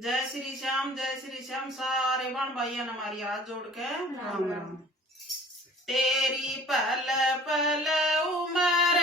ਜੈ ਸ੍ਰੀ ਸ਼ਾਮ ਜੈ ਸ੍ਰੀ ਸ਼ਾਮ ਸਾਰੇ ਬਣ ਭਾਈਆਂ ਨੇ ਮਾਰੀ ਹੱਥ ਜੋੜ ਕੇ। ਰਾਮ ਰਾਮ। ਤੇਰੀ ਪਲ ਪਲ ਉਮਰ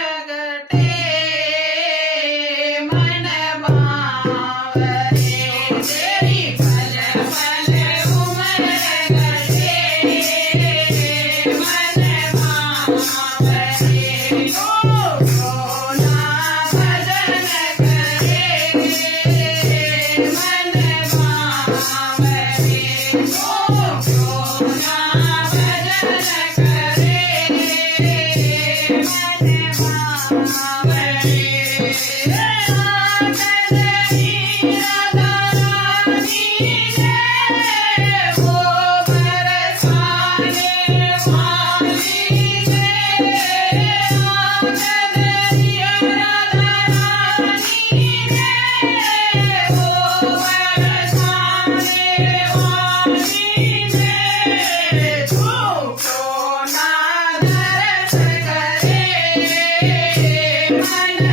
I